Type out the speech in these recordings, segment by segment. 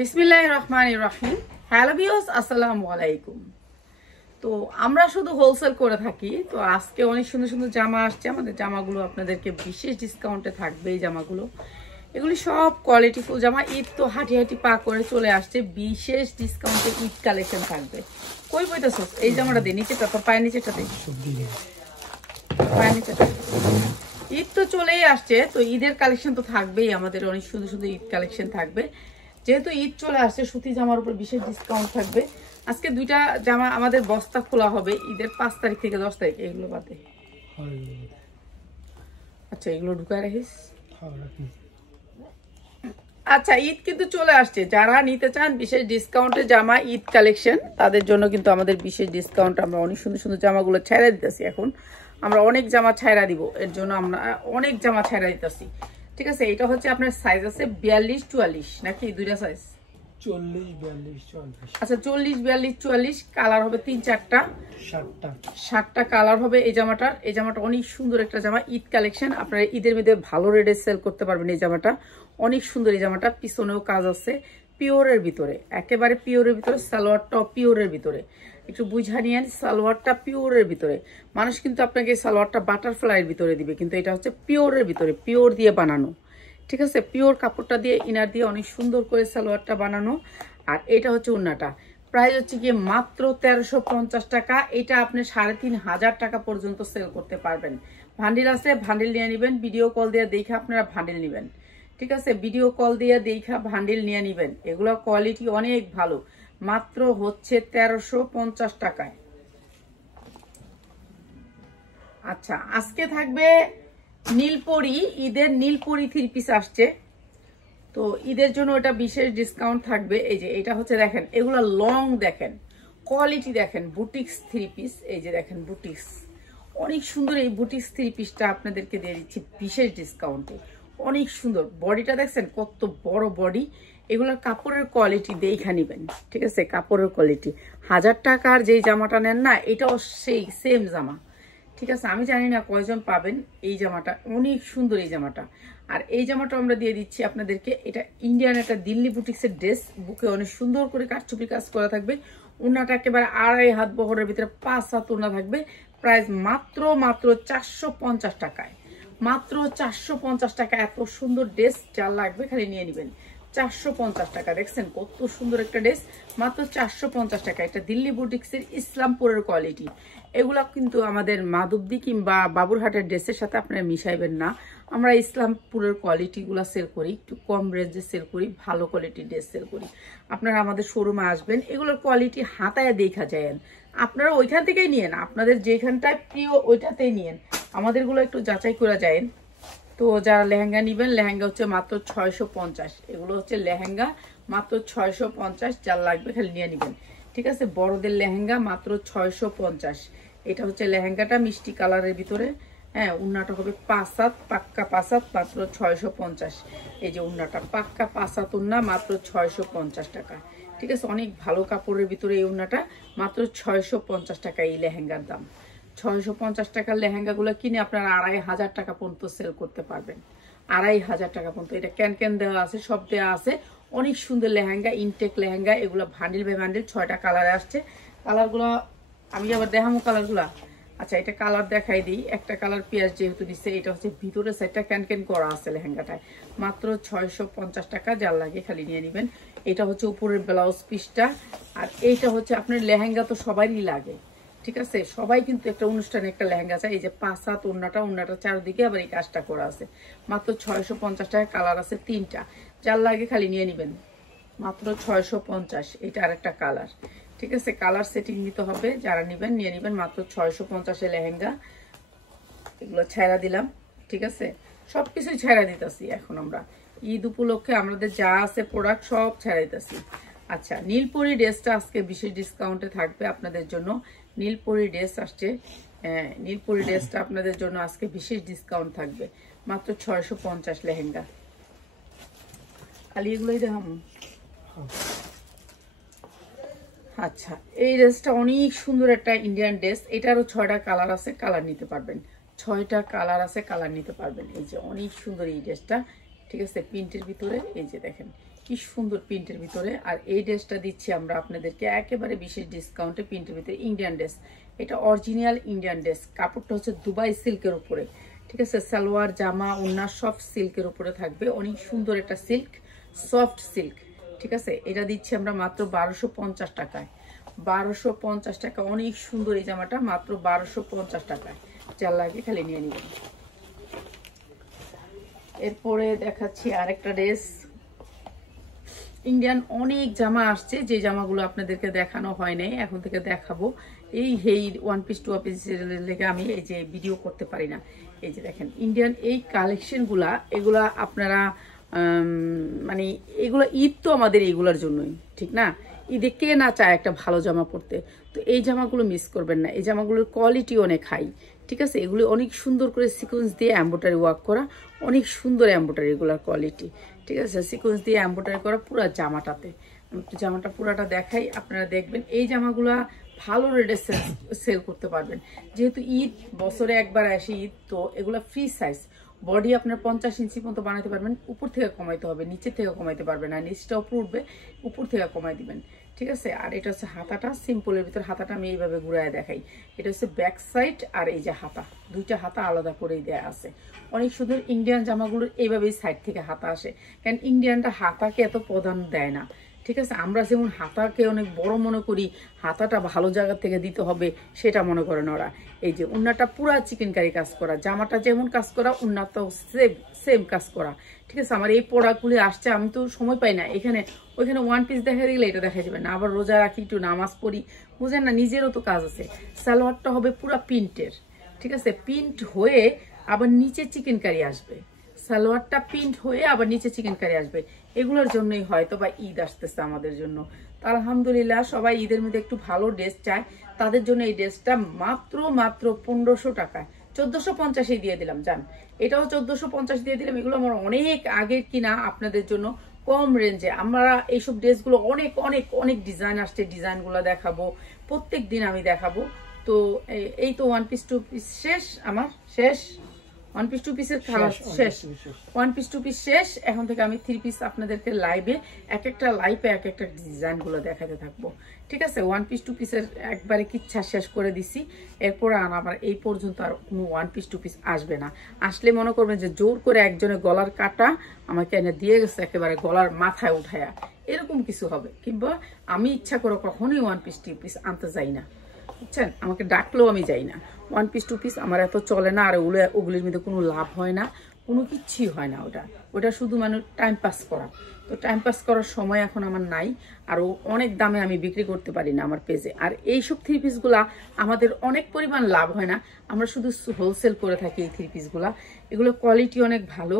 বিসমিল্লাহির রহমানির রহিম। Hello viewers, আসসালামু আলাইকুম। তো আমরা শুধু হোলসেল করে থাকি। তো আজকে অনেক সুন্দর সুন্দর জামা আসছে। আমাদের জামাগুলো আপনাদেরকে বিশেষ ডিসকাউন্টে থাকবে। এই জামাগুলো এগুলি সব কোয়ালিটিফুল জামা। ঈদ তো হাঁটি হাঁটি পা করে চলে আসছে, বিশেষ ডিসকাউন্টে ঈদ কালেকশন থাকবে। কই বইতেছ? এই জামাটা দে, নিচেটা তো পায়ের নিচেটা দে, পায়ের নিচেটা। ঈদ তো চলেই আসছে, তো ঈদের কালেকশন তো থাকবেই। আমাদের অনেক সুন্দর সুন্দর ঈদ কালেকশন থাকবে। যেহেতু ঈদ চলে আসছে, সুতি জামার উপর বিশেষ ডিসকাউন্ট থাকবে। আজকে দুইটা জামা আমাদের বস্তা খোলা হবে ঈদের 5 তারিখ থেকে 10 তারিখ। এগুলো বাদে আচ্ছা, এগুলো ঢুকায় রাখিস। আচ্ছা, ঈদ কিন্তু চলে আসছে। যারা নিতে চান বিশেষ ডিসকাউন্টে জামা, ঈদ কালেকশন, তাদের জন্য কিন্তু আমাদের বিশেষ ডিসকাউন্ট। আমরা অনেক সুন্দর সুন্দর জামাগুলো ছাইড়া দিতেছি। এখন আমরা অনেক জামা ছাইড়া দিব, এর জন্য আমরা অনেক জামা ছাইড়া দিতেছি। ঠিক আছে, এটা হচ্ছে আপনার সাইজ আছে 42-44 নাকি দুইটা সাইজ? 40-42-44। আচ্ছা, 40-42-44 কালার হবে 3-4টা, 7টা কালার হবে এই জামাটার। এই জামাটা অনেক সুন্দর একটা জামা, ঈদ কালেকশন। আপনারা ঈদের মধ্যে ভালো রেটে সেল করতে পারবেন। এই জামাটা অনেক সুন্দর। এই জামাটা পিছনেও কাজ আছে, পিওরের ভিতরে, একেবারে পিওরের ভিতরে। সালোয়ারটাও পিওরের ভিতরে, একটু বুঝা নিয়েন। সালোয়ারটা পিওরের ভিতরে। মানুষ কিন্তু আপনাকে সালোয়ারটা বাটারফ্লাইয়ের ভিতরে দিবে, কিন্তু এটা হচ্ছে পিওরের ভিতরে, পিওর দিয়ে বানানো। ঠিক আছে, পিওর কাপড়টা দিয়ে, ইনার দিয়ে অনেক সুন্দর করে সালোয়ারটা বানানো। আর এটা হচ্ছে ওড়নাটা। প্রাইস হচ্ছে গিয়ে মাত্র 1350 টাকা। এটা আপনি 3500 টাকা পর্যন্ত সেল করতে পারবেন। ভান্ডিল আছে, ভান্ডিল নিয়ে নেবেন। ভিডিও কল দিয়ে দেখে আপনারা ভান্ডিল নেবেন। ঠিক আছে, ভিডিও কল দিয়ে দেখা ভান্ডিল নিয়ে নেবেন। এগুলো কোয়ালিটি অনেক ভালো। মাত্র হচ্ছে 1350 টাকায়। আচ্ছা, আজকে থাকবে নীলপরি। ঈদের নীলপরি 3 পিস আসছে, তো ঈদের জন্য এটা বিশেষ ডিসকাউন্ট থাকবে। এই যে এটা হচ্ছে, দেখেন এগুলো লং, দেখেন কোয়ালিটি, দেখেন বুটিক্স 3 পিস। এই যে দেখেন বুটিক্স, অনেক সুন্দর। এই বুটিক্স 3 পিসটা আপনাদেরকে দিয়ে দিচ্ছি বিশেষ ডিসকাউন্টে। অনেক সুন্দর বডিটা, দেখছেন কত বড় বডি। এগুলোর কাপড়ের কোয়ালিটি দেখে নিবেন। ঠিক আছে, কাপড়ের কোয়ালিটি 1000 টাকার যেই জামাটা নেন না, এটাও সেই সেম জামা। ঠিক আছে, আমি জানি না কয়জন পাবেন এই জামাটা। অনেক সুন্দর এই জামাটা। আর এই জামাটা আমরা দিয়ে দিচ্ছি আপনাদেরকে। এটা ইন্ডিয়ান একটা দিল্লি বুটিক্সের ড্রেস। বুকে অনেক সুন্দর করে কাঠচুপি কাজ করা থাকবে। ওড়নাটা একেবারে 2.5 হাত বহরের ভিতরে 5 হাত ওড়না থাকবে। প্রাইস মাত্র 450 টাকায়। মাত্র 450 টাকা। এত সুন্দর ড্রেস, যা লাগবে খালি নিয়ে নেবেন। 450 টাকা। দেখছেন কত সুন্দর একটা ড্রেস, মাত্র 450 টাকা। এটা দিল্লি বুটিক্সের ইসলামপুরের কোয়ালিটি। এগুলা কিন্তু আমাদের মাধবদী কিংবা বাবুরহাটের ড্রেসের সাথে আপনারা মিশাইবেন না। আমরা ইসলামপুরের কোয়ালিটিগুলো সেল করি, একটু কম রেঞ্জে সেল করি, ভালো কোয়ালিটির ড্রেস সেল করি। আপনারা আমাদের শোরুমে আসবেন, এগুলোর কোয়ালিটি হাতায় দেখা যায়। আপনারা ওইখান থেকেই নিয়েন, আপনাদের যেখানটায় প্রিয় ওইটাতেই নিয়েন। আমাদেরগুলো একটু যাচাই করে যায়। তো যারা লেহেঙ্গা নেবেন, লেহেঙ্গা হচ্ছে মাত্র 650। এগুলো হচ্ছে লেহেঙ্গা, মাত্র 650। যার লাগবে খালি নিয়ে নেবেন। ঠিক আছে, বড়দের লেহেঙ্গা মাত্র 650। এটা হচ্ছে লেহেঙ্গাটা মিষ্টি কালারের ভিতরে। হ্যাঁ, উন্নাটা হবে 5 হাত, পাক্কা 5 হাত, মাত্র 650। এই যে উন্নাটা পাক্কা 5 হাত উন্না, মাত্র 650 টাকা। ঠিক আছে, অনেক ভালো কাপড়ের ভিতরে এই উন্নাটা, মাত্র 650 টাকা এই লেহেঙ্গার দাম। 650 টাকার লেহেঙ্গাগুলো কিনে আপনারা 2500 টাকা পর্যন্ত সেল করতে পারবেন। 2500 টাকা পর্যন্ত। এটা ক্যান দেওয়া আছে, সব দেওয়া আছে। অনেক সুন্দর লেহেঙ্গা, ইনটেক লেহেঙ্গা। এগুলো ভান্ডিল বাই ভান্ডিল 6টা কালারে আসছে। কালারগুলো আমি আবার দেখাবো কালারগুলা। আচ্ছা, এটা কালার দেখাই দিই। একটা কালার পেঁয়াজ যেহেতু দিচ্ছে, এটা হচ্ছে ভিতরে সাইডটা ক্যান করা আছে লেহেঙ্গাটায়। মাত্র 650 টাকা। যার লাগে খালি নিয়ে নেবেন। এটা হচ্ছে উপরের ব্লাউজ পিসটা। আর এইটা হচ্ছে আপনার লেহেঙ্গা তো সবারই লাগে। ঠিক আছে, সবাই কিন্তু একটা অনুষ্ঠানে একটা লেহেঙ্গা চায়। এই যে 5 হাত ওড়নাটা চারদিকে আবার এই কাজটা করা আছে। মাত্র 650 টাকা। কালার আছে 3টা। যার লাগে খালি নিয়ে নেবেন। মাত্র 650। এটা আরেকটা কালার। ঠিক আছে, কালার সেটিং নিতে হবে। যারা নেবেন নিয়ে নেবেন। মাত্র 650 লেহেঙ্গা। এগুলো ছেড়া দিলাম। ঠিক আছে, সবকিছুই ছেড়া দিতেছি এখন আমরা। ঈদ উপলক্ষে আমাদের যা আছে প্রোডাক্ট সব ছেড়া দিতেছি। আচ্ছা, নীলপরি ড্রেসটা আজকে বিশেষ ডিসকাউন্টে থাকবে আপনাদের জন্য। নীলপরি ড্রেস আসছে। নীলপরি ড্রেসটা আপনাদের জন্য আজকে বিশেষ ডিসকাউন্ট থাকবে। মাত্র 650 লেহেঙ্গা। খালি এগুলোই দেখাম। আচ্ছা, এই ড্রেসটা অনেক সুন্দর একটা ইন্ডিয়ান ড্রেস। এটারও 6টা কালার আছে, কালার নিতে পারবেন। 6টা কালার আছে, কালার নিতে পারবেন। এই যে অনেক সুন্দর এই ড্রেসটা। ঠিক আছে, প্রিন্টের ভিতরে। এই যে দেখেন কি সুন্দর প্রিন্টের ভিতরে। আর এই ড্রেসটা দিচ্ছি আমরা আপনাদেরকে একেবারে বিশেষ ডিসকাউন্টে প্রিন্টের ভিতরে, ইন্ডিয়ান ড্রেস। এটা অরিজিনাল ইন্ডিয়ান ড্রেস, কাপড়টা হচ্ছে দুবাই সিল্কের উপরে, ঠিক আছে। সালোয়ার জামা ওড়না সব সিল্কের উপরে থাকবে, অনেক সুন্দর একটা সিল্ক, সফট সিল্ক, ঠিক আছে। এটা দিচ্ছি আমরা মাত্র 1250 টাকায়, 1250 টাকা। অনেক সুন্দর এই জামাটা, মাত্র 1250 টাকায়, যার লাগে খালি নিয়ে নিবেন। এরপরে দেখাচ্ছি আরেকটা ড্রেস। ইন্ডিয়ান অনেক জামা আসছে, যে জামাগুলো আপনাদেরকে দেখানো হয় নাই, এখন থেকে দেখাবো। এই ওয়ান পিস টু পিস লেগে আমি এই যে ভিডিও করতে পারি না। এই যে দেখেন ইন্ডিয়ান এই কালেকশনগুলা, এগুলা আপনারা মানে এগুলো ঈদ তো আমাদের এইগুলোর জন্যই, ঠিক না? ঈদে কে না চায় একটা ভালো জামা পরতে? তো এই জামাগুলো মিস করবেন না। এই জামাগুলোর কোয়ালিটি অনেক হাই, ঠিক আছে। এগুলো অনেক সুন্দর করে সিকোয়েন্স দিয়ে এমব্রয়ডারি ওয়ার্ক করা, অনেক সুন্দর এমব্রয়ডারি এগুলোর কোয়ালিটি, ঠিক আছে। সিকোয়েন্স দিয়ে এমব্রয়ডারি করা পুরো জামাটাতে। আমি একটু জামাটা পুরাটা দেখাই, আপনারা দেখবেন। এই জামাগুলা ভালো রেটে সেল করতে পারবেন, যেহেতু ঈদ বছরে একবার আসে ঈদ, তো এগুলা ফ্রি সাইজ। বডি আপনার 50 ইঞ্চি পর্যন্ত বানাতে পারবেন, উপর থেকে কমাইতে হবে, নিচের থেকে কমাইতে পারবেন না, নিচটা উপর উঠবে, উপর থেকে কমাই দিবেন, ঠিক আছে। আর এটা হচ্ছে হাতাটা, সিম্পলের ভিতর হাতাটা আমি এইভাবে ঘুরায় দেখাই। এটা হচ্ছে ব্যাক সাইড, আর এই যে হাতা, দুইটা হাতা আলাদা করেই দেয়া আছে। অনেক সুন্দর ইন্ডিয়ান জামাগুলোর এইভাবেই সাইড থেকে হাতা আসে, কারণ ইন্ডিয়ানটা হাতাকে এত প্রধান দেয় না, ঠিক আছে। আমরা যেমন হাতাকে অনেক বড় মনে করি, হাতাটা ভালো জায়গা থেকে দিতে হবে, সেটা মনে করেন ওরা। এই যে উন্নাটা পুরা চিকেন কারি কাজ করা, জামাটা যেমন কাজ করা, উন্নাটাও সেম কাজ করা, ঠিক আছে। আমার এই পড়াগুলি আসছে, আমি তো সময় পাই না, এখানে ওইখানে ওয়ান পিস দেখা দিলে এটা দেখা যাবে না, আবার রোজা রাখি, একটু নামাজ পড়ি, বুঝেন না, নিজেরও তো কাজ আছে। সালোয়ারটা হবে পুরা প্রিন্টের, ঠিক আছে। প্রিন্ট হয়ে আবার নিচে চিকেন কারি আসবে, সালোয়ারটা প্রিন্ট হয়ে আবার নিচে চিকেন কারি আসবে। এগুলোর জন্যই হয়তো বা ঈদ আসতেছে আমাদের জন্য। আলহামদুলিল্লাহ, সবাই ঈদের মধ্যে একটু ভালো ড্রেস চায়, তাদের জন্য এই ড্রেসটা মাত্র 1500 টাকায়, 1450 দিয়ে দিলাম। জান, এটাও 1450 দিয়ে দিলাম। এগুলো আমার অনেক আগের কিনা, আপনাদের জন্য কম রেঞ্জে। আমরা এইসব ড্রেসগুলো অনেক অনেক অনেক ডিজাইন আসছে, ডিজাইনগুলো দেখাবো, প্রত্যেক দিন আমি দেখাবো। তো এই তো ওয়ান পিস টু পিস শেষ, আমার শেষ ওয়ান পিস টু পিসের খাবার শেষ, ওয়ান পিস টু পিস শেষ। এখন থেকে আমি থ্রি পিস আপনাদেরকে লাইভে এক একটা ডিজাইন গুলো দেখাতে থাকবো, ঠিক আছে। ওয়ান পিস টু পিসের একবারে কিচ্ছা শেষ করে দিছি। এরপর আমার এই পর্যন্ত আর কোনো ওয়ান পিস টু পিস আসবে না। আসলে মনে করবেন যে জোর করে একজনের গলার কাটা আমাকে এনে দিয়ে গেছে, একেবারে গলার মাথায় উঠায়া, এরকম কিছু হবে। কিংবা আমি ইচ্ছা করে কখনোই ওয়ান পিস টু পিস আনতে যাই না, বুঝছেন। আমাকে ডাকলেও আমি যাই না। ওয়ান পিস টু পিস আমার এত চলে না, আর ওগুলির মধ্যে কোনো লাভ হয় না, কোনো কিচ্ছুই হয় না। ওটা শুধু মানে টাইম পাস করা। তো টাইম পাস করার সময় এখন আমার নাই, আর অনেক দামে আমি বিক্রি করতে পারি না আমার পেজে। আর এইসব থ্রি পিসগুলা আমাদের অনেক পরিমাণ লাভ হয় না, আমরা শুধু হোলসেল করে থাকি এই থ্রি পিসগুলা। এগুলো কোয়ালিটি অনেক ভালো।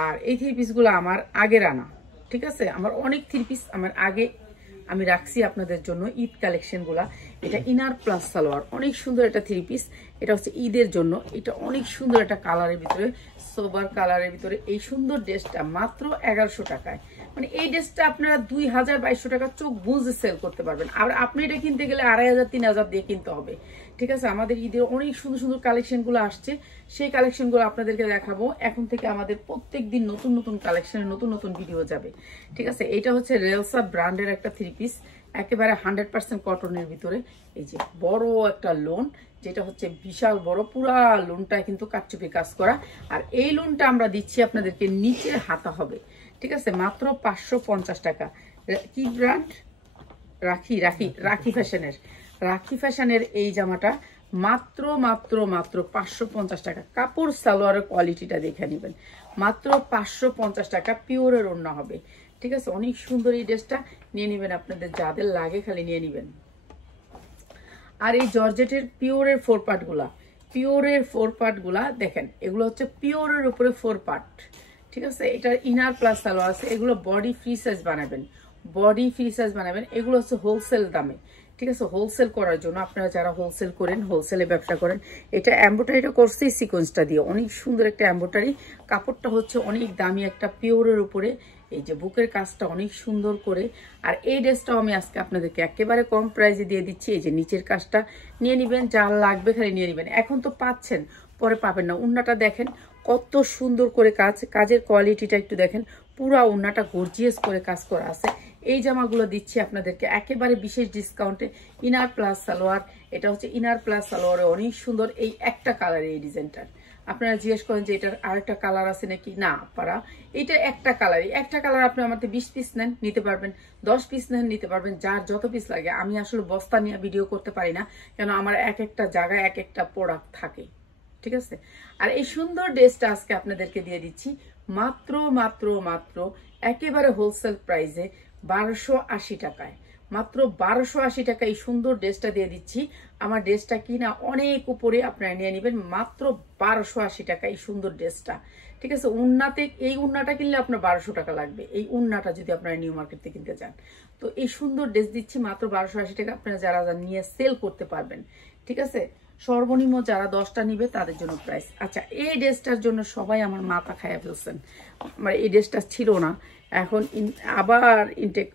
আর এই থ্রি পিসগুলো আমার আগের আনা, ঠিক আছে। আমার অনেক থ্রি পিস আমার আগে আমি রাখছি আপনাদের জন্য ঈদ কালেকশন গুলা। এটা ইনার প্লাস সালোয়ার, অনেক সুন্দর একটা থ্রি পিস। এটা হচ্ছে ঈদের জন্য, এটা অনেক সুন্দর একটা কালারের ভিতরে, সোবার কালারের ভিতরে। এই সুন্দর ড্রেসটা মাত্র 1100 টাকায়, মানে এই ড্রেসটা আপনারা 2000-2200 টাকা চোখ বুঝে সেল করতে পারবেন। আর আপনি এটা কিনতে গেলে 2500-3000 দিয়ে কিনতে হবে, ঠিক আছে। আমাদের ঈদের অনেক সুন্দর সুন্দর কালেকশন গুলো আসছে, সেই কালেকশন গুলো আপনাদেরকে দেখাবো। এখন থেকে আমাদের প্রত্যেক দিন নতুন নতুন কালেকশনের নতুন নতুন ভিডিও যাবে, ঠিক আছে। এটা হচ্ছে রেলসা ব্র্যান্ডের একটা থ্রি পিস, একেবারে 100% কটনের ভিতরে। এই যে বড় একটা লোন, যেটা হচ্ছে বিশাল বড়, পুরা লোনটা কিন্তু কাটচুপি কাজ করা। আর এই লোনটা আমরা দিচ্ছি আপনাদেরকে, নিচে হাতা হবে, ঠিক আছে, মাত্র 550 টাকা। কি ব্র্যান্ড? রাখি ফ্যাশনের। রাখি ফ্যাশনের এই জামাটা মাত্র মাত্র মাত্র 550 টাকা। কাপড় সালোয়ারের কোয়ালিটিটা দেখে নেবেন, মাত্র 550 টাকা। পিওরের ওড়না হবে, ঠিক আছে। অনেক সুন্দর এই ড্রেসটা, নিয়ে নেবেন, আপনাদের যাদের লাগে খালি নিয়ে নেবেন। আর এই জর্জেটের পিওরের ফোর পার্ট গুলা দেখেন, এগুলো হচ্ছে পিওরের উপরে 4 পার্ট, ঠিক আছে। এটার ইনার প্লাস সালোয়ার আছে। এগুলো বডি ফ্রি সাইজ বানাবেন, এগুলো হচ্ছে হোলসেল দামে, ঠিক আছে। হোলসেল করার জন্য আপনারা যারা হোলসেল করেন, হোলসেলে ব্যবসা করেন, এটা এমব্রয়ডারিটা করছে সিকোয়েন্সটা দিয়ে, অনেক সুন্দর একটা এমব্রয়ডারি। কাপড়টা হচ্ছে অনেক দামি একটা পিওরের উপরে। এই যে বুকের কাজটা অনেক সুন্দর করে। আর এই ড্রেসটাও আমি আজকে আপনাদেরকে একেবারে কম প্রাইসে দিয়ে দিচ্ছি। এই যে নিচের কাজটা নিয়ে নেবেন, যা লাগবে খালি নিয়ে নেবেন। এখন তো পাচ্ছেন পরে পাবেন না। উন্নাটা দেখেন কত সুন্দর করে কাজের কোয়ালিটিটা একটু দেখেন, পুরা উন্নাটা গর্জিয়াস করে কাজ করা আছে। এই জামাগুলো দিচ্ছি আপনাদেরকে একেবারে বিশেষ ডিসকাউন্টে। ইনার প্লাস সালোয়ার, এটা হচ্ছে ইনার প্লাস সালোয়ারে অনেক সুন্দর এই একটা কালারে এই ডিজাইনটার। আপনারা জিজ্ঞেস করেন যে এটার আরেকটা কালার আছে নাকি, না পারা, এটা একটা কালারই। একটা কালার আপনি আমাদের 20 পিস নেন নিতে পারবেন, 10 পিস নেন নিতে পারবেন, যার যত পিস লাগে। আমি আসলে বস্তা নিয়ে ভিডিও করতে পারি না, কেন আমার এক একটা জায়গায় এক একটা প্রোডাক্ট থাকে, ঠিক আছে। আর এই সুন্দর ড্রেসটা আজকে আপনাদেরকে দিয়ে দিচ্ছি মাত্র মাত্র মাত্র একেবারে হোলসেল প্রাইসে 1280 টাকায়। মাত্র 1280 টাকা এই সুন্দর ড্রেসটা দিয়ে দিচ্ছি। আমার ড্রেসটা কিনা অনেক উপরে, আপনারা নিয়ে নেবেন মাত্র 1280 টাকা এই সুন্দর ড্রেসটা, ঠিক আছে। উন্নাতে এই উন্নাটা কিনলে আপনার 1200 টাকা লাগবে, এই উন্নাটা যদি আপনারা নিউ মার্কেট থেকে কিনতে চান। তো এই সুন্দর ড্রেস দিচ্ছি মাত্র 1280 টাকা, আপনারা যারা নিয়ে সেল করতে পারবেন, ঠিক আছে। সর্বনিম্ন যারা 10টা নিবে তাদের জন্য প্রাইস। আচ্ছা, এই ড্রেসটার জন্য সবাই আমার মাথা খাইয়া ফেলছেন। আমার এই ড্রেসটা ছিল না, এখন আবার ইনটেক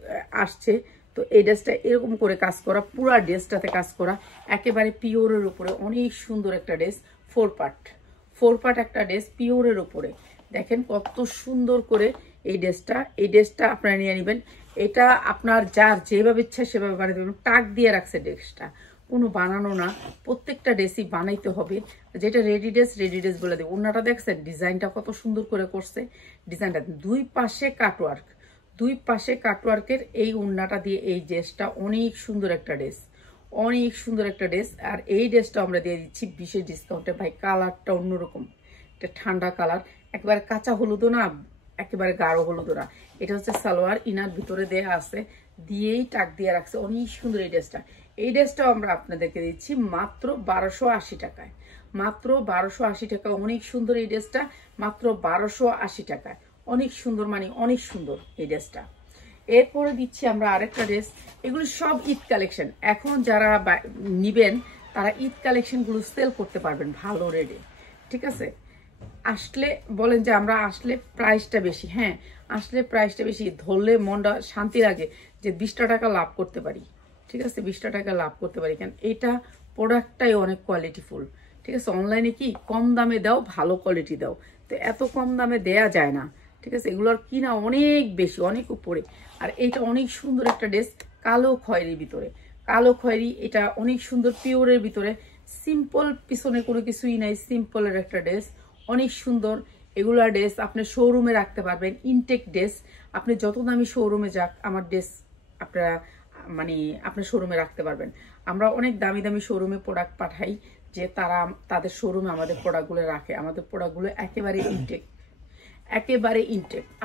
আসছে। তো এই ড্রেসটা এরকম করে কাজ করা, পুরা ড্রেসটাতে কাজ করা, একেবারে পিওরের উপরে অনেক সুন্দর একটা ড্রেস। 4 পার্ট একটা ড্রেস পিওরের উপরে। দেখেন কত সুন্দর করে এই ড্রেসটা আপনারা নিয়ে নেবেন। এটা আপনার যার যেভাবে ইচ্ছা সেভাবে বানিয়ে দেবেন। টাক দিয়ে রাখছে ড্রেসটা, কোনো বানানো না, প্রত্যেকটা ড্রেসই বানাইতে হবে। যেটা রেডি ড্রেস বলে দেবে। ওনাটা দেখছেন ডিজাইনটা কত সুন্দর করে করছে। ডিজাইনটা দুই পাশে কাটওয়ার্কের এই ওড়নাটা দিয়ে এই ড্রেসটা অনেক সুন্দর একটা ড্রেস, আর এই ড্রেসটা আমরা দিয়ে দিচ্ছি বিশেষ ডিসকাউন্টে। ভাই কালারটা অন্যরকম, এটা ঠান্ডা কালার, একেবারে কাঁচা হলুদও না, একেবারে গাঢ় হলুদও না। এটা হচ্ছে সালোয়ার, ইনার ভিতরে দেয়া আছে, দিয়েই টাক দিয়ে রাখছে, অনেক সুন্দর এই ড্রেসটাও আমরা আপনাদেরকে দিচ্ছি মাত্র 1280 টাকায়। মাত্র 1280 টাকা, অনেক সুন্দর এই ড্রেসটা, মাত্র 1280 টাকায়। অনেক সুন্দর, মানে অনেক সুন্দর এই ড্রেসটা। এরপরে দিচ্ছি আমরা আরেকটা ড্রেস। এগুলো সব ঈদ কালেকশন। এখন যারা নিবেন তারা ঈদ কালেকশনগুলো সেল করতে পারবেন ভালো রেটে, ঠিক আছে। আসলে বলেন যে আমরা আসলে প্রাইসটা বেশি, হ্যাঁ আসলে প্রাইসটা বেশি, ধরলে মনটা শান্তি লাগে যে 20টা টাকা লাভ করতে পারি, ঠিক আছে। 20টা টাকা লাভ করতে পারি, কারণ এটা প্রোডাক্টটাই অনেক কোয়ালিটিফুল, ঠিক আছে। অনলাইনে কি কম দামে দাও, ভালো কোয়ালিটি দাও, তো এত কম দামে দেয়া যায় না, ঠিক আছে। এগুলোর কিনা অনেক বেশি, অনেক উপরে। আর এইটা অনেক সুন্দর একটা ড্রেস, কালো খয়েরির ভিতরে, এটা অনেক সুন্দর পিওরের ভিতরে, সিম্পল, পিছনে কোনো কিছুই নাই, সিম্পলের একটা ড্রেস, অনেক সুন্দর। এগুলা ড্রেস আপনি শোরুমে রাখতে পারবেন, ইনটেক ড্রেস। আপনি যত দামি শোরুমে যাক, আমার ড্রেস আপনারা মানে আপনার শোরুমে রাখতে পারবেন। আমরা অনেক দামি দামি শোরুমে প্রোডাক্ট পাঠাই, যে তারা তাদের শোরুমে আমাদের প্রোডাক্টগুলো রাখে। আমাদের প্রোডাক্টগুলো একেবারে ইনটেক।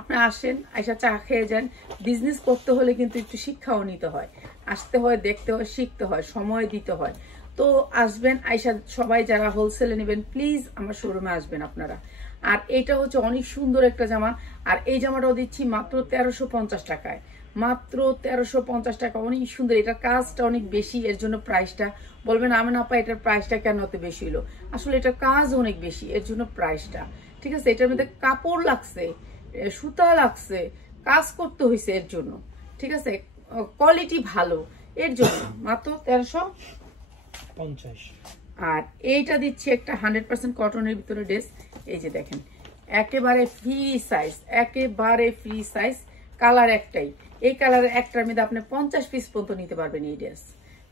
আপনি আসেন, আইসা চা খেয়ে যান। বিজনেস করতে হলে কিন্তু একটু শিক্ষাও নিতে হয়, আসতে হয়, দেখতে হয়, শিখতে হয়, সময় দিতে হয়। তো আসবেন, আইসা সবাই যারা হোলসেলে নেবেন প্লিজ আমার শোরুমে আসবেন আপনারা। আর এইটা হচ্ছে অনেক সুন্দর একটা জামা, আর এই জামাটাও দিচ্ছি মাত্র 1350 টাকায়। মাত্র 1350 টাকা, অনেক সুন্দর। এটার কাজটা অনেক বেশি, এর জন্য প্রাইসটা বলবেন আমি না পাই এটার প্রাইসটা কেন অত বেশি হলো। আসলে এটার কাজ অনেক বেশি, এর জন্য প্রাইসটা, ঠিক আছে। এটার মধ্যে কাপড় লাগছে, সুতা লাগছে, কাজ করতে হয়েছে এর জন্য, ঠিক আছে। কোয়ালিটি ভালো, এর জন্য মাত্র 1350। আর এইটা দিচ্ছি একটা 100% কটনের ভিতরে ড্রেস। এই যে দেখেন একেবারে ফ্রি সাইজ, কালার একটাই। এই কালারের একটার মধ্যে আপনি 50 পিস পর্যন্ত নিতে পারবেন এই ড্রেস,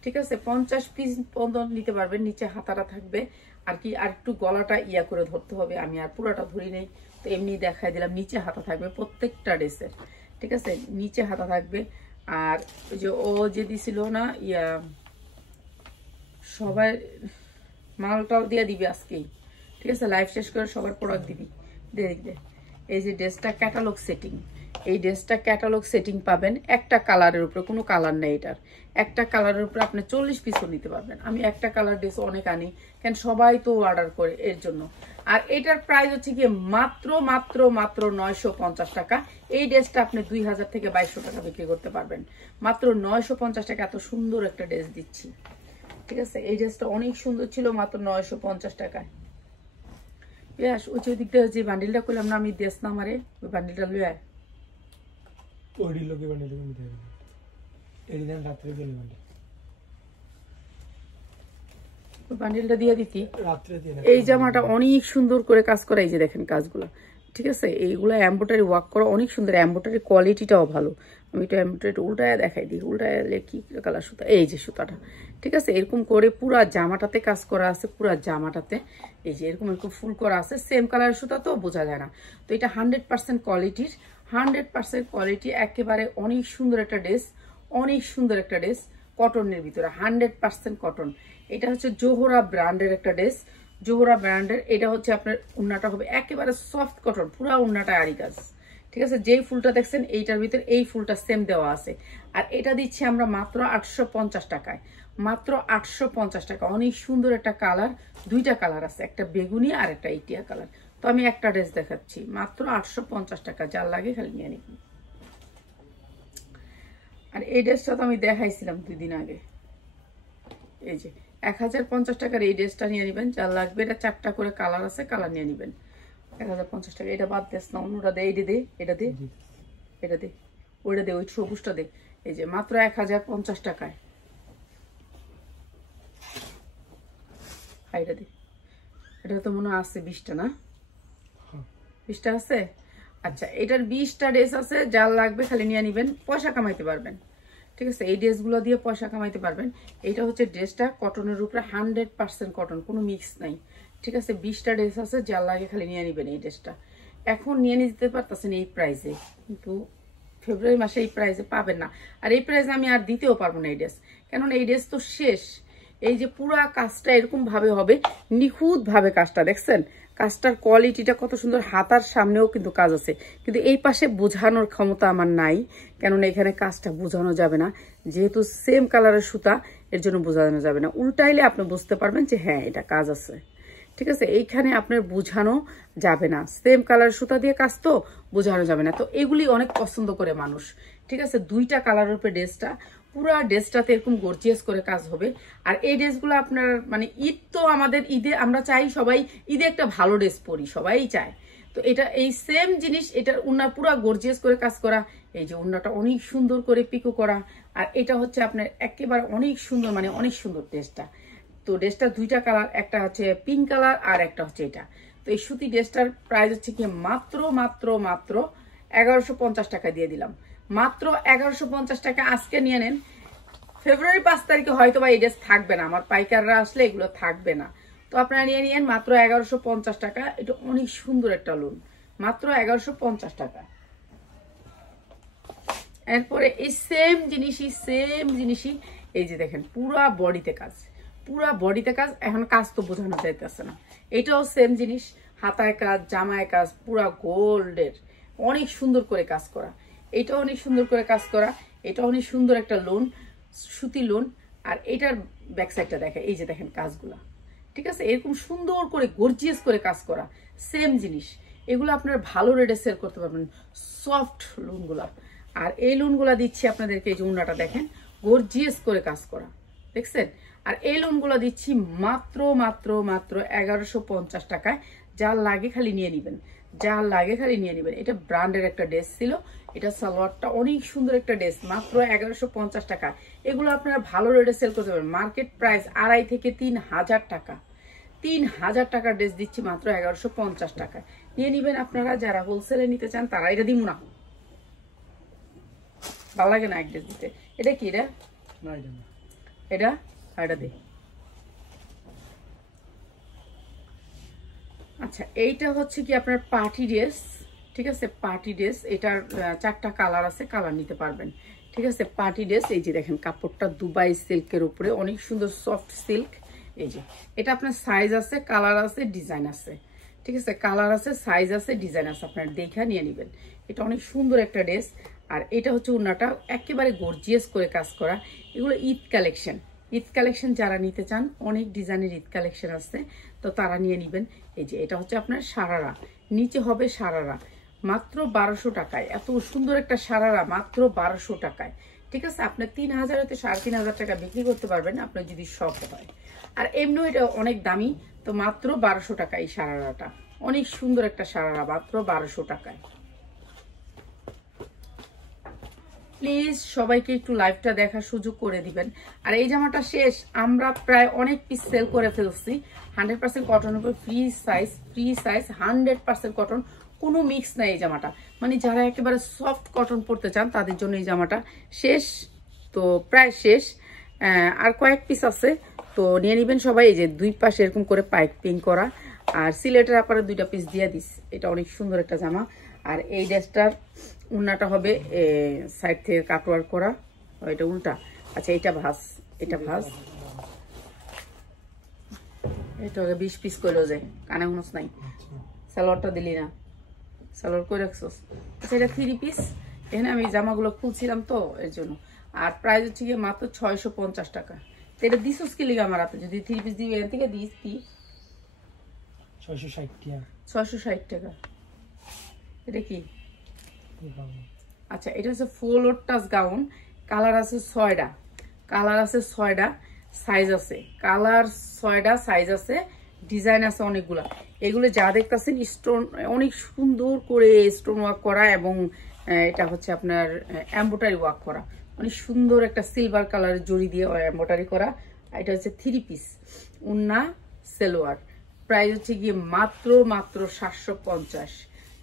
ঠিক আছে। 50 পিস পর্যন্ত নিতে পারবেন। নিচে হাতাটা থাকবে, আর কি আর একটু গলাটা ইয়া করে ধরতে হবে, আমি আর পুরোটা ধরি নেই, তো এমনি দেখাই দিলাম। নিচে হাতা থাকবে প্রত্যেকটা ড্রেসের, ঠিক আছে, নিচে হাতা থাকবে। আর ওই যে ও যে দিছিল না ইয়া, সবাই মালটাও দিয়ে দিবি আজকেই, ঠিক আছে। লাইভ শেষ করে সবার প্রোডাক্ট দিবি। দেখবে এই যে ড্রেসটা ক্যাটালগ সেটিং, এই ড্রেসটা ক্যাটালগ সেটিং পাবেন একটা কালারের উপরে, কোনো কালার নেই এটার, একটা কালারের উপরে আপনি 40 পিসও নিতে পারবেন। আমি একটা কালার ড্রেস অনেক আনি, কেন সবাই তো অর্ডার করে এর জন্য। আর এটার প্রাইস হচ্ছে গিয়ে মাত্র 950 টাকা। এই ড্রেসটা আপনি 2000 থেকে 2200 টাকা বিক্রি করতে পারবেন, মাত্র 950 টাকা। এত সুন্দর একটা ড্রেস দিচ্ছি, ঠিক আছে। এই ড্রেসটা অনেক সুন্দর ছিল, মাত্র 950 টাকায়। ওই দিক দিয়ে যে বান্ডিলটা করলাম না আমি, ড্রেস না আমারে ওই বান্ডিলটা লুয়ে আয়। বান্ডিলটা দিয়ে দিতি। এই জামাটা অনেক সুন্দর করে কাজ করা, এই যে দেখেন কাজগুলো, ঠিক আছে? এইগুলো এমব্রয়ডারি ওয়ার্ক করা অনেক সুন্দর, এমব্রয়ডারি কোয়ালিটিটাও ভালো। আমি একটু এমব্রয়ডারি উল্টায় দেখাই দিই, উল্টায় কি কালার সুতা, এই যে সুতাটা, ঠিক আছে? এরকম করে পুরা জামাটাতে কাজ করা আছে, পুরা জামাটাতে এই যে এরকম এরকম ফুল করা আছে। সেম কালারের সুতা তো বোঝা যায় না। তো এটা 100% কোয়ালিটির, 100% কোয়ালিটি, একেবারে অনেক সুন্দর একটা ড্রেস, অনেক সুন্দর একটা ড্রেস, কটনের ভিতরে 100% কটন। এটা হচ্ছে জোহরা ব্র্যান্ডের একটা ড্রেস, জোহরা ব্র্যান্ডের। এটা হচ্ছে আপনার উন্নাটা হবে একেবারে সফট কটন, পুরা উন্নাটা আরি কাজ, ঠিক আছে? যেই ফুলটা দেখছেন এইটার ভিতরে এই ফুলটা সেম দেওয়া আছে। আর এটা দিচ্ছি আমরা মাত্র 850 টাকায়, মাত্র 850 টাকা। অনেক সুন্দর একটা কালার, দুইটা কালার আছে, একটা বেগুনি আর একটা ইটিয়া কালার। তো আমি একটা ড্রেস দেখাচ্ছি মাত্র 850 টাকা, যার লাগে খালি নিয়ে নিন। আর এই ড্রেসটা তো আমি দেখাইছিলাম 2 দিন আগে, এই যে 1050 টাকার এই ড্রেসটা নিয়ে নেবেন, যার লাগবে। এটা 4টা করে কালার আছে, কালার নিয়ে নেবেন। 1050 টাকা। এটা বাদ দেস না, অন্যটা দে, এটা দে, এটা দে, এটা দে, ওইটা দে, ওই সবুজটা দে। এই যে মাত্র 1050 টাকায়। এটা দে, এটা তো মনে আছে 20টা না, 20টা আছে। আচ্ছা, এটার 20টা ড্রেস আছে, যার লাগবে খালি নিয়ে নেবেন, পয়সা কামাইতে পারবেন, ঠিক আছে? এই ড্রেসগুলো দিয়ে পয়সা কামাইতে পারবেন। এটা হচ্ছে ড্রেসটা কটনের উপরে 100% কটন, কোনো মিক্স নাই, ঠিক আছে? 20টা ড্রেস আছে, যার লাগে খালি নিয়ে নেবেন এই ড্রেসটা। এখন নিয়ে নিতে পারতেছেন এই প্রাইসে, কিন্তু ফেব্রুয়ারি মাসে এই প্রাইসে পাবেন না। আর এই প্রাইসে আমি আর দিতেও পারবো না এই ড্রেস, কেননা এই ড্রেস তো শেষ। এই যে পুরা কাজটা এরকম ভাবে হবে, নিখুঁত ভাবে কাজটা, দেখছেন কাজটার কোয়ালিটিটা কত সুন্দর। হাতার সামনেও কিন্তু কাজ আছে, কিন্তু এই পাশে বোঝানোর ক্ষমতা আমার নাই, কেননা এখানে কাজটা বোঝানো যাবে না, যেহেতু সেম কালারের সুতা, এর জন্য বোঝানো যাবে না। উল্টাইলে আপনি বুঝতে পারবেন যে হ্যাঁ এটা কাজ আছে, ঠিক আছে? এইখানে আপনার বোঝানো যাবে না, সেম কালার সুতা দিয়ে কাজ তো বোঝানো যাবে না। তো এগুলি অনেক পছন্দ করে মানুষ, ঠিক আছে? 2টা কালারের উপরে ড্রেসটা, পুরা ড্রেসটাতে এরকম গর্জিয়াস করে কাজ হবে। আর এই ড্রেসগুলো আপনার মানে ঈদ তো আমাদের, ঈদে আমরা চাই সবাই ঈদে একটা ভালো ড্রেস পরি, সবাই চায়। তো এটা এই সেম জিনিস, এটার উন্না পুরা গর্জিয়াস করে কাজ করা। এই যে উন্নাটা অনেক সুন্দর করে পিকো করা। আর এটা হচ্ছে আপনার একেবারে অনেক সুন্দর, মানে অনেক সুন্দর ড্রেসটা। তো ড্রেসটা 2টা কালার, একটা হচ্ছে পিঙ্ক কালার আর একটা হচ্ছে এটা। তো এই সুতি ড্রেসটার প্রাইস হচ্ছে কি মাত্র মাত্র মাত্র 1150 টাকা দিয়ে দিলাম, মাত্র 1150 টাকা। আজকে নিয়ে নেন, ফেব্রুয়ারি 5 তারিখে হয়তো বা এই ড্রেস থাকবে না, আমার পাইকাররা আসলে এগুলো থাকবে না। তো আপনারা নিয়ে নিন মাত্র 1150 টাকা। এটা অনেক সুন্দর একটা লোন, মাত্র 1150 টাকা। এরপরে এই সেম জিনিসই এই যে দেখেন পুরা বডিতে কাজ, পুরা বডিতে কাজ। এখন কাজ তো বোঝানো যাইতেছে না, এটাও সেম জিনিস, হাতায় কাজ, জামায় কাজ, পুরা গোল্ডের অনেক সুন্দর করে কাজ করা। এটাও অনেক সুন্দর করে কাজ করা, এটা অনেক সুন্দর একটা লোন, সুতি লোন। আর এটার ব্যাক সাইডটা দেখে, এই যে দেখেন কাজগুলা, ঠিক আছে? এরকম সুন্দর করে গর্জিয়াস করে কাজ করা, সেম জিনিস। এগুলো আপনার ভালো রেটে সেল করতে পারবেন, সফট লোনগুলা। আর এই লোনগুলা দিচ্ছি আপনাদেরকে, এই যে উন্নাটা দেখেন গর্জিয়াস করে কাজ করা, দেখছেন? আর এই লোনগুলো দিচ্ছি মাত্র মাত্র মাত্র 1150 টাকায়, যার লাগে খালি নিয়ে নেবেন, যার লাগে খালি নিয়ে নেবেন। এটা ব্র্যান্ডের একটা ড্রেস ছিল, এটা সালোয়ারটা অনেক সুন্দর একটা ড্রেস, মাত্র 1150 টাকা। এগুলো আপনারা ভালো রেটে সেল করতে পারবেন, মার্কেট প্রাইস 2,500 থেকে 3,000 টাকা। 3,000 টাকার ড্রেস দিচ্ছি মাত্র 1150 টাকা, নিয়ে নেবেন আপনারা। যারা হোলসেলে নিতে চান তারা এটা দিব না, ভালো লাগে না এক ড্রেস দিতে। এটা কি, এটা এটা এটা দে। আচ্ছা, এইটা হচ্ছে কি আপনার পার্টি ড্রেস, ঠিক আছে? পার্টি ড্রেস, এটার 4টা কালার আছে, কালার নিতে পারবেন, ঠিক আছে? Party dress. এই যে দেখেন কাপড়টা দুবাই সিল্কের উপরে, অনেক সুন্দর সফট সিল্ক। এই যে এটা আপনার সাইজ আছে, কালার আছে, ডিজাইন আছে, ঠিক আছে? কালার আছে, সাইজ আছে, ডিজাইন আছে, আপনার দেখে নিয়ে নেবেন। এটা অনেক সুন্দর একটা ড্রেস। আর এটা হচ্ছে উন্নাটা একেবারে গর্জিয়াস করে কাজ করা। এগুলো ঈদ কালেকশন, ঈদ কালেকশন যারা নিতে চান, অনেক ডিজাইনের ঈদ কালেকশন আছে, তো তারা নিয়ে নেবেন। এই যে এটা হচ্ছে আপনার সারারা, নিচে হবে সারারা, মাত্র 1200 টাকায়। এত সুন্দর একটা সারারা মাত্র 1200 টাকায়, ঠিক আছে? আপনার 3,000 হতে 3,500 টাকা বিক্রি করতে পারবেন আপনার যদি শখ হয়। আর এমনি এটা অনেক দামি, তো মাত্র 1200 টাকা এই সারারাটা, অনেক সুন্দর একটা সারারা, মাত্র 1200 টাকায়। প্লিজ সবাইকে একটু লাইভটা দেখার সুযোগ করে দিবেন। আর এই জামাটা শেষ, আমরা প্রায় অনেক পিস সেল করে ফেলছি। 100% কটনের উপর ফ্রি সাইজ 100% কটন, কোনো মিক্স নাই এই জামাটা। মানে যারা একেবারে সফট কটন পরতে চান তাদের জন্য এই জামাটা শেষ, তো প্রায় শেষ। আর কয়েক পিস আছে, তো নিয়ে নেবেন সবাই। এই যে দুই পাশে এরকম করে পাইপিং করা, আর সিলেটের আপারে 2টা পিস দিয়ে দিস। এটা অনেক সুন্দর একটা জামা। আর এই ড্রেসটার উন্নাটা হবে সাইড থেকে কাটওয়ার করা, এটা উল্টা। আচ্ছা এটা ভাঁজ, এটা 20 পিস করলেও যায়, কানে হুনস নাই। সালোয়ারটা দিলি না, সালোয়ার করে রাখছস। আচ্ছা এটা 3 পিস। এখানে আমি জামাগুলো খুলছিলাম তো এর জন্য। আর প্রাইস হচ্ছে গিয়ে মাত্র 650 টাকা। তো এটা দিছস কি লিগে আমার হাতে? যদি 3 পিস দিবি এখান থেকে দিস কি 660 টাকা। এটা কি? আচ্ছা এটা হচ্ছে ফুল টাচ গাউন। কালার আছে 6টা, সাইজ আছে, কালার 6টা সাইজ আছে, ডিজাইন আছে অনেকগুলা। এগুলো যা দেখতেছেন স্টোন, অনেক সুন্দর করে স্টোন ওয়ার্ক করা, এবং এটা হচ্ছে আপনার এমব্রয়ডারি ওয়ার্ক করা, অনেক সুন্দর একটা সিলভার কালারের জড়ি দিয়ে এমব্রয়ডারি করা। এটা হচ্ছে 3 পিস উন্না সেলোয়ার। প্রাইস হচ্ছে গিয়ে মাত্র 750।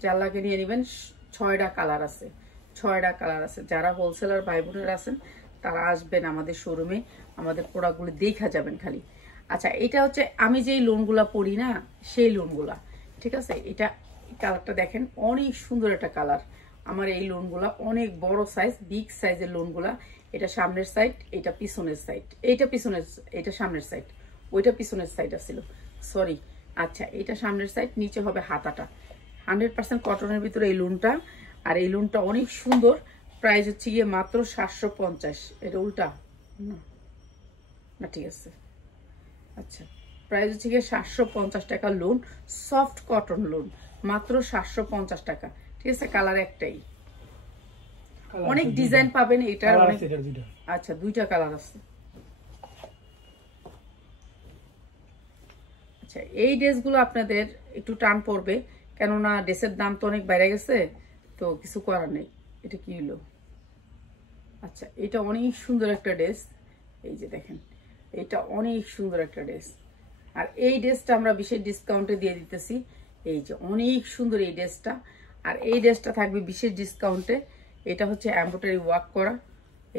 যার লাগে নিয়ে নেবেন। 6টা কালার আছে, যারা হোলসেলার ভাই বোনেরা আছেন তারা আসবেন আমাদের শোরুমে, আমাদের প্রোডাক্টগুলো দেখা যাবেন খালি। আচ্ছা এটা হচ্ছে আমি যেই লোনগুলা পড়ি না, সেই লোনগুলা, ঠিক আছে। এটা কালারটা দেখেন, অনেক সুন্দর একটা কালার। আমার এই লোনগুলা অনেক বড় সাইজ, বিগ সাইজের লোনগুলা। এটা সামনের সাইড, এটা পিছনের সাইড, এটা সামনের সাইড, ওইটা পিছনের সাইড আছিল, সরি। আচ্ছা এটা সামনের সাইড, নিচে হবে হাতাটা। 100% কটনের ভিতরে এই লোনটা। আর এই লোনটা অনেক সুন্দর। প্রাইস হচ্ছে গিয়ে মাত্র 750। এটা উল্টা না, ঠিক আছে। আচ্ছা প্রাইস হচ্ছে গিয়ে 750 টাকা লোন, সফট কটন লোন, মাত্র 750 টাকা, ঠিক আছে। কালার একটাই, অনেক ডিজাইন পাবেন এটার অনেক। আচ্ছা 2টা কালার আছে। আচ্ছা এই ড্রেসগুলো আপনাদের একটু টান পড়বে, কেননা ড্রেসের দাম তো অনেক বেড়ে গেছে, তো কিছু করার নেই। এটা কি হলো? আচ্ছা এটা অনেক সুন্দর একটা ড্রেস, এই যে দেখেন, এটা অনেক সুন্দর একটা ড্রেস। আর এই ড্রেসটা আমরা বিশেষ ডিসকাউন্টে দিয়ে দিতেছি। এই যে অনেক সুন্দর এই ড্রেসটা, আর এই ড্রেসটা থাকবে বিশেষ ডিসকাউন্টে। এটা হচ্ছে এমব্রয়ডারি ওয়ার্ক করা,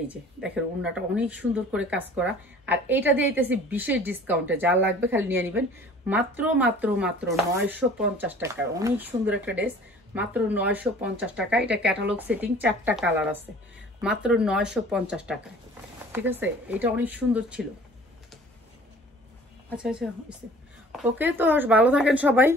এই যে দেখেন ওড়নাটা অনেক সুন্দর করে কাজ করা। আর এটা দিয়ে দিতেছি বিশেষ ডিসকাউন্টে, যা লাগবে খালি নিয়ে নেবেন। মাত্র 950 টাকা। অনেক সুন্দর একটা ড্রেস, মাত্র 950 টাকা। এটা ক্যাটালগ সেটিং, 4টা কালার আছে, মাত্র 950 টাকায়, ঠিক আছে। এটা অনেক সুন্দর ছিল। আচ্ছা ওকে, তো ভালো থাকেন সবাই।